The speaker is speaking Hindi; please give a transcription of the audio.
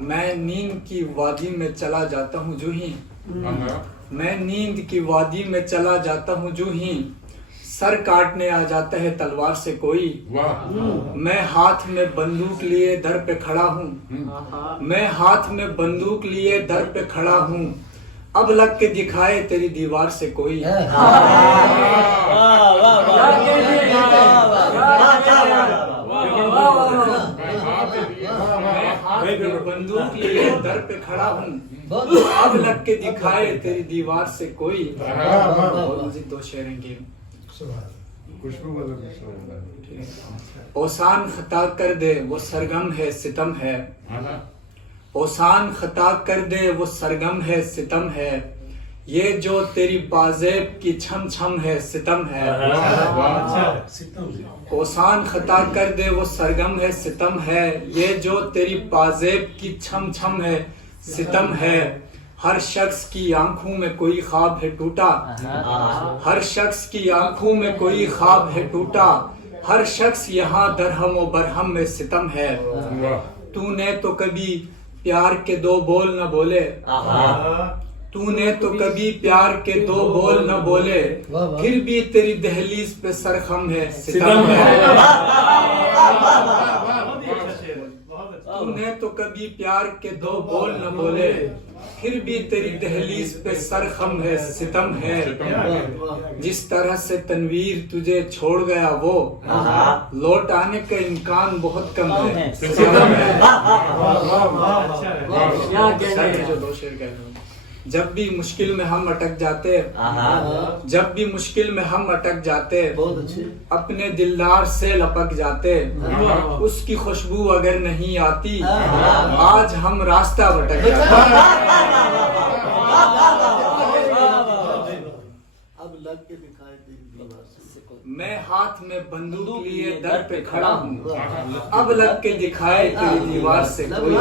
मैं नींद की वादी में चला जाता हूँ जो ही, मैं नींद की वादी में चला जाता हूँ जो ही सर काटने आ जाता है तलवार से कोई। मैं हाथ में बंदूक लिए दर पे खड़ा हूँ, मैं हाथ में बंदूक लिए दर पे खड़ा हूँ, अब लग के दिखाए तेरी दीवार से कोई। बंदूक लिए दर पे खड़ा हूँ, अब लग के दिखाए तेरी दीवार से कोई। मुझे दो शेर की ओसान खता कर दे वो सरगम है सितम है, ओसान खता कर दे वो सरगम है सितम है, ये जो तेरी बाजेब की छम छम है सितम है। ओसान खता कर दे वो सरगम है सितम है, ये जो तेरी बाजेब की छम छम है सितम है। हर शख्स की आंखों में कोई ख्वाब है टूटा, हर शख्स की आंखों में कोई ख्वाब है टूटा, हर शख्स यहाँ दरहम व बरहम में सितम है। तूने तो कभी प्यार के दो बोल न बोले, तूने तो कभी प्यार के दो बोल न बोले, फिर भी तेरी दहलीज पे सरखम है सितम है। तूने तो कभी प्यार के दो बोल न बोले, फिर भी तेरी दहलीज पे सरखम है सितम है। जिस तरह से तनवीर तुझे छोड़ गया वो लौट आने का इम्कान बहुत कम है सितम है। जो दो शेर कह रहे हो, जब भी मुश्किल में हम अटक जाते, जब भी मुश्किल में हम अटक जाते, अपने दिलदार से लपक जाते, उसकी खुशबू अगर नहीं आती आज हम रास्ता भटक जाते। अब लग के दिखाए तेरी दीवार से, मैं हाथ में बंदूक लिए दर पे खड़ा हूँ, अब लग के दिखाए तेरी दीवार से कोई।